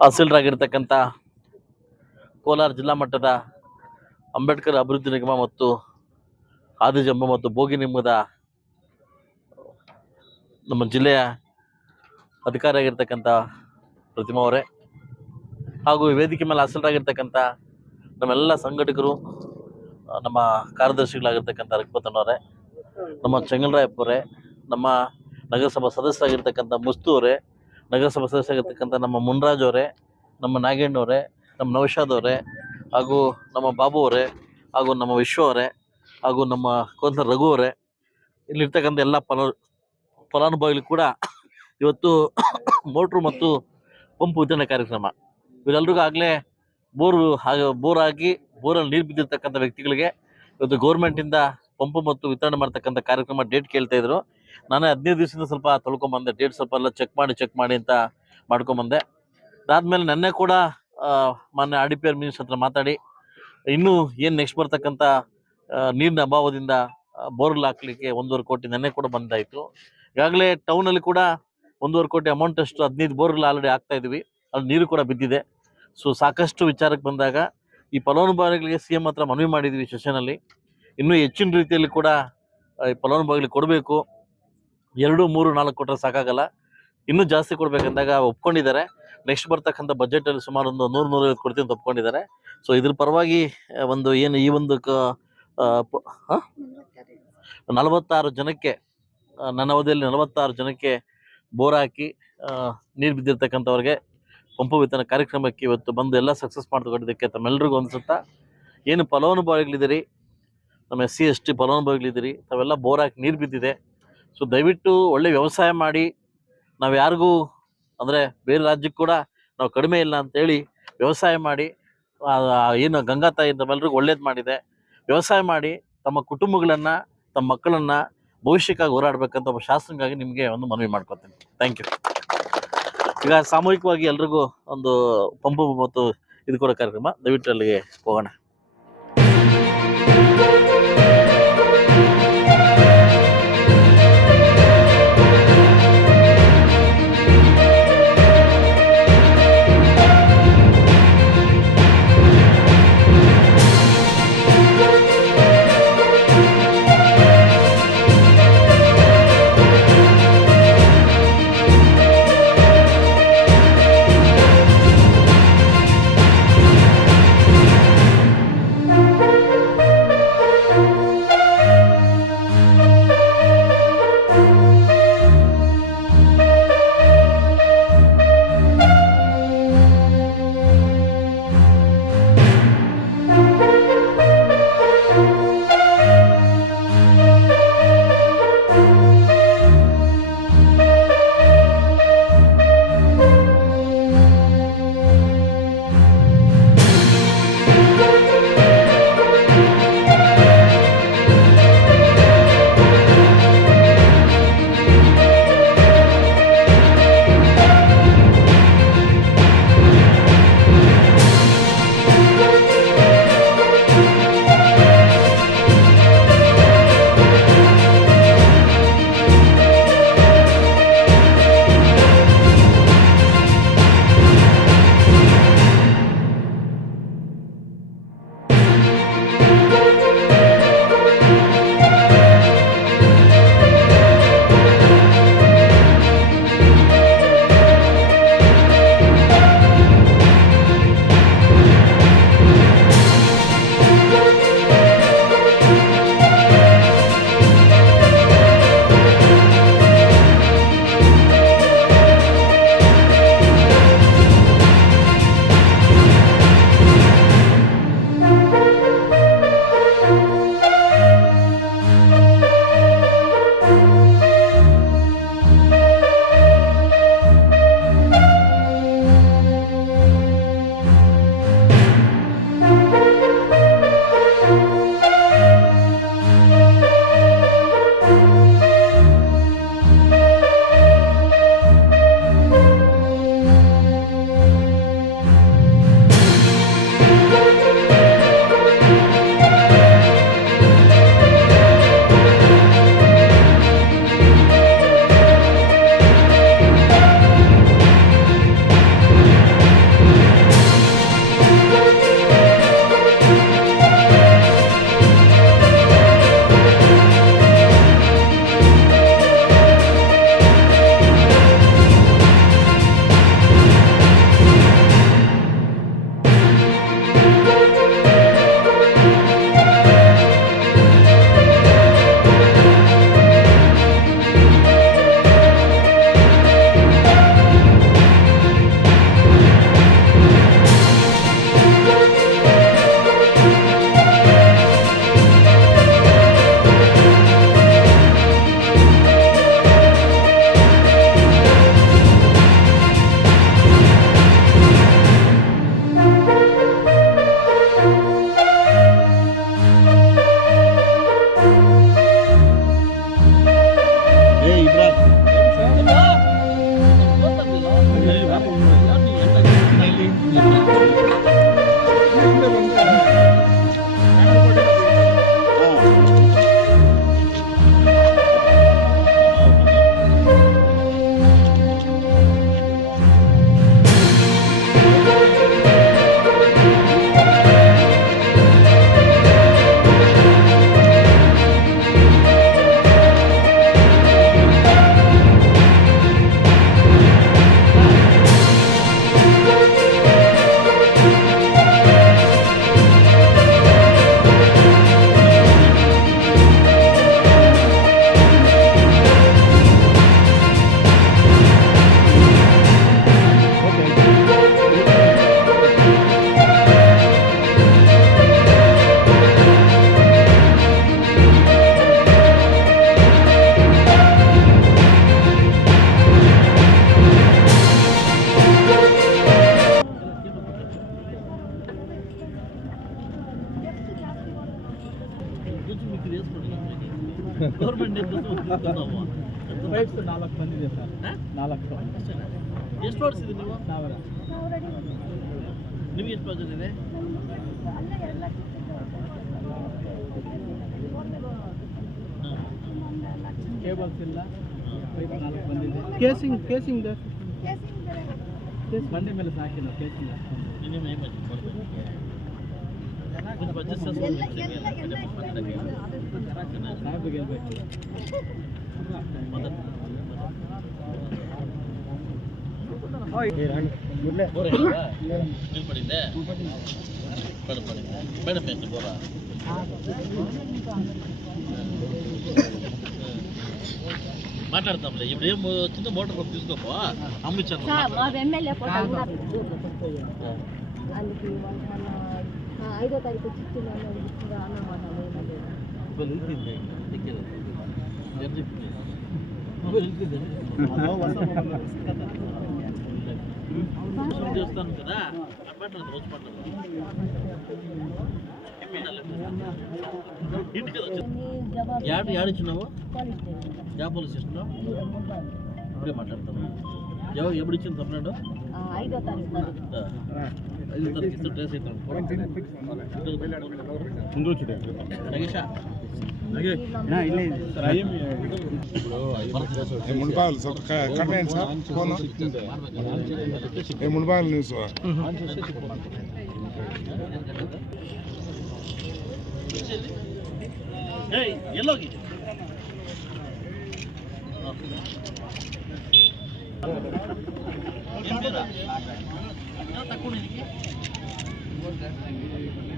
ತಹಸೀಲ್ದಾರಾಗಿರ್ತಕ್ಕಂಥ ಕೋಲಾರ ಜಿಲ್ಲಾ ಮಟ್ಟದ ಅಂಬೇಡ್ಕರ್ ಅಭಿವೃದ್ಧಿ ನಿಗಮ ಮತ್ತು ಆದಿಜಂಬ ಮತ್ತು ಬೋಗಿ ನಿಗಮದ ನಮ್ಮ ಜಿಲ್ಲೆಯ ಅಧಿಕಾರಿಯಾಗಿರ್ತಕ್ಕಂಥ ಪ್ರತಿಮಾ ಅವರೇ, ಹಾಗೂ ವೇದಿಕೆ ಮೇಲೆ ಹಾಸಲರಾಗಿರ್ತಕ್ಕಂಥ ನಮ್ಮೆಲ್ಲ ಸಂಘಟಕರು, ನಮ್ಮ ಕಾರ್ಯದರ್ಶಿಗಳಾಗಿರ್ತಕ್ಕಂಥ ರಘುಪತಣ್ಣವರೇ, ನಮ್ಮ ಚೆಂಗಲರಾಯಪ್ಪವರೇ, ನಮ್ಮ ನಗರಸಭಾ ಸದಸ್ಯರಾಗಿರ್ತಕ್ಕಂಥ ಮುಸ್ತು ಅವರೇ, ನಗರಸಭಾ ಸದಸ್ಯರಾಗಿರ್ತಕ್ಕಂಥ ನಮ್ಮ ಮುನ್ರಾಜ್ ಅವರೇ, ನಮ್ಮ ನಾಗೇಣ್ಣವರೇ, ನಮ್ಮ ನೌಶಾದ್ ಅವರೇ, ಹಾಗೂ ನಮ್ಮ ಬಾಬು ಅವರೇ, ಹಾಗೂ ನಮ್ಮ ವಿಶ್ವ ಅವರೇ, ಹಾಗೂ ನಮ್ಮ ಕೋನ್ಸರ್ ರಘು ಅವರೇ, ಇಲ್ಲಿರ್ತಕ್ಕಂಥ ಎಲ್ಲ ಫಲಾನುಭವಿಗಳು ಕೂಡ ಇವತ್ತು ಮೋಟ್ರು ಮತ್ತು ಪಂಪ್ ವಿತರಣೆ ಕಾರ್ಯಕ್ರಮ, ಇವರೆಲ್ರಿಗೂ ಆಗಲೇ ಬೋರ್ ಆಗಿ ಬೋರಲ್ಲಿ ನೀರು ಬಿದ್ದಿರ್ತಕ್ಕಂಥ ವ್ಯಕ್ತಿಗಳಿಗೆ ಇವತ್ತು ಗೌರ್ಮೆಂಟಿಂದ ಪಂಪು ಮತ್ತು ವಿತರಣೆ ಮಾಡ್ತಕ್ಕಂಥ ಕಾರ್ಯಕ್ರಮ ಡೇಟ್ ಕೇಳ್ತಾ ಇದ್ರು. ನಾನೇ 15 ದಿವಸದಿಂದ ಸ್ವಲ್ಪ ತೊಳ್ಕೊಂಬಂದೆ, ಡೇಟ್ ಸ್ವಲ್ಪ ಎಲ್ಲ ಚೆಕ್ ಮಾಡಿ ಅಂತ ಮಾಡ್ಕೊಂಬಂದೆ. ಅದಾದಮೇಲೆ ನೆನ್ನೆ ಕೂಡ ಮಾನ್ಯ RDPR ಮಿನಿಸ್ಟರ್ ಹತ್ರ ಮಾತಾಡಿ ಇನ್ನೂ ಏನು ನೆಕ್ಸ್ಟ್ ಬರ್ತಕ್ಕಂಥ ನೀರಿನ ಅಭಾವದಿಂದ ಬೋರ್ಲ್ ಹಾಕ್ಲಿಕ್ಕೆ 1.5 ಕೋಟಿ ನೆನ್ನೆ ಕೂಡ ಬಂದಾಯಿತು. ಈಗಾಗಲೇ ಟೌನಲ್ಲಿ ಕೂಡ 1.5 ಕೋಟಿ ಅಮೌಂಟ್ ಅಷ್ಟು 15 ಬೋರ್ಗಳು ಆಲ್ರೆಡಿ ಆಗ್ತಾ ಇದ್ವಿ, ಅಲ್ಲಿ ನೀರು ಕೂಡ ಬಿದ್ದಿದೆ. ಸೊ ಸಾಕಷ್ಟು ವಿಚಾರಕ್ಕೆ ಬಂದಾಗ ಈ ಫಲಾನುಭವಿಗಳಿಗೆ CM ಹತ್ರ ಮನವಿ ಮಾಡಿದ್ವಿ ಸೆಷನಲ್ಲಿ, ಇನ್ನೂ ಹೆಚ್ಚಿನ ರೀತಿಯಲ್ಲಿ ಕೂಡ ಈ ಫಲಾನುಭವಿಗಳಿಗೆ ಕೊಡಬೇಕು. 2, 3, 4 ಕೊಟ್ಟರೆ ಸಾಕಾಗಲ್ಲ, ಇನ್ನೂ ಜಾಸ್ತಿ ಕೊಡ್ಬೇಕಂದಾಗ ಒಪ್ಕೊಂಡಿದ್ದಾರೆ. ನೆಕ್ಸ್ಟ್ ಬರ್ತಕ್ಕಂಥ ಬಜೆಟಲ್ಲಿ ಸುಮಾರು ಒಂದು 100-150 ಕೊಡ್ತೀನಿ ಅಂತ ಒಪ್ಕೊಂಡಿದ್ದಾರೆ. ಸೊ ಇದ್ರ ಪರವಾಗಿ ಒಂದು ಏನು ಈ ಒಂದು 46 ಜನಕ್ಕೆ, ನನ್ನ ಅವಧಿಯಲ್ಲಿ 46 ಜನಕ್ಕೆ ಬೋರ್ ಹಾಕಿ ನೀರು ಬಿದ್ದಿರ್ತಕ್ಕಂಥವ್ರಿಗೆ ಪಂಪು ವಿತರಣೆ ಕಾರ್ಯಕ್ರಮಕ್ಕೆ ಇವತ್ತು ಬಂದು ಎಲ್ಲ ಸಕ್ಸಸ್ ಮಾಡ್ತಕ್ಕಂಥದ್ದಕ್ಕೆ ತಮ್ಮೆಲ್ಲರಿಗೂ ಅನಿಸುತ್ತಾ, ಏನು ಫಲಾನುಭವಿಗಳಿದ್ದೀರಿ, ನಮ್ಮ SC ST ಫಲಾನುಭವಿಗಳಿದ್ದೀರಿ, ತಾವೆಲ್ಲ ಬೋರ್ ಹಾಕಿ ನೀರು ಬಿದ್ದಿದೆ. ಸೊ ದಯವಿಟ್ಟು ಒಳ್ಳೆ ವ್ಯವಸಾಯ ಮಾಡಿ, ನಾವು ಯಾರಿಗೂ ಅಂದರೆ ಬೇರೆ ರಾಜ್ಯಕ್ಕೆ ಕೂಡ ನಾವು ಕಡಿಮೆ ಇಲ್ಲ ಅಂತೇಳಿ ವ್ಯವಸಾಯ ಮಾಡಿ, ಏನು ಗಂಗಾ ತಾಯಿ ತಮ್ಮೆಲ್ಲರಿಗೂ ಒಳ್ಳೇದು ಮಾಡಿದೆ. ವ್ಯವಸಾಯ ಮಾಡಿ ತಮ್ಮ ಕುಟುಂಬಗಳನ್ನು, ತಮ್ಮ ಮಕ್ಕಳನ್ನು ಭವಿಷ್ಯಕ್ಕಾಗಿ ಹೋರಾಡಬೇಕಂತ ಒಬ್ಬ ಶಾಸನಗಾಗಿ ನಿಮಗೆ ಒಂದು ಮನವಿ ಮಾಡ್ಕೊತೀನಿ. Thank you. ಈಗ ಸಾಮೂಹಿಕವಾಗಿ ಎಲ್ರಿಗೂ ಒಂದು ಪಂಪು ಮತ್ತು ಇದು ಕೊಡೋ ಕಾರ್ಯಕ್ರಮ, ದಯವಿಟ್ಟು ಅಲ್ಲಿಗೆ ಹೋಗೋಣ. ವೈಫ್ಸ್ 4 ಬಂದಿದೆ ಸರ್. 4 ಎಷ್ಟು ಓಡಿಸಿದ್ರಿ ನೀವು? ನಿಮಗೆ ಎಷ್ಟು ಬಜೆಟ್ ಇದೆ? ಕೇಬಲ್ಸ್ ಇಲ್ಲ. ಪೈಪ್ 4 ಬಂದಿದೆ. ಕೇಸಿಂಗ್ ಬಂಡಿ ಮೇಲೆ ಸಾಕಿ ನಾವು ಕೇಸಿಂಗ್ ಮಿನಿಮಮ್ ಏನು ಬಜೆಟ್ ಕೊಡ್ಬೇಕು? कुछ बजट से साहब ಗೆಲ್ಬೇಕು. ಓಯ್ ಮುರ್ಲೆ ಬೋರೆ ನೀರು ಪಡಿದೆ ಬೇಡ ಬೇಡ ಬೋರ మాట్లాడతాంలే ఇప్పుడు ఏం చిన్న మోటార్ కొట్టి తీసుకోపో అమ్మిచ్చాను మా ఎమ్మెల్యే ఫోటో ఉన్నారు అందుకు 5వ తారీఖు వచ్చి ఇచ్చింది అన్నమాట చేస్తాను కదా మాట్లాడదు రోజు మాట్లాడదు ఇంటికి ఏడిచ్చినావు యా పోలీస్ స్టేషన్లో ఇప్పుడే మాట్లాడతాను ఎప్పుడు ఇచ్చింది కంప్లైంట్ 5వ తారీఖు 5వ తారీఖు ఇస్తే డ్రెస్ మున్పాలు సార్ కట్టండి సార్ ఫోన్ మున్పాలు న్యూస్ ಎಲ್ಲೋಗಿ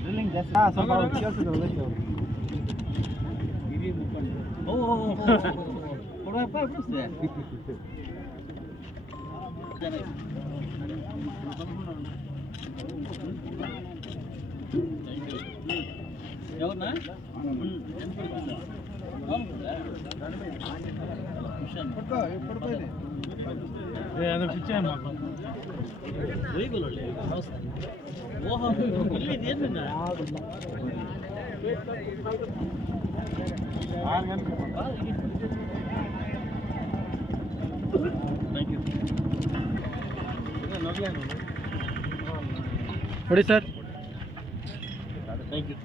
ಡ್ರಿಲ್ಲಿಂಗ್ ಜಾಸ್ತಿ ಸ್ವಲ್ಪ ಕೇಳಿಸಿದ್ರು ಕೊಡಪ್ಪ ఎవరన్నా ఓహో ఇదేంటన్నా ನೋಡಿ ಸರ್. Thank you.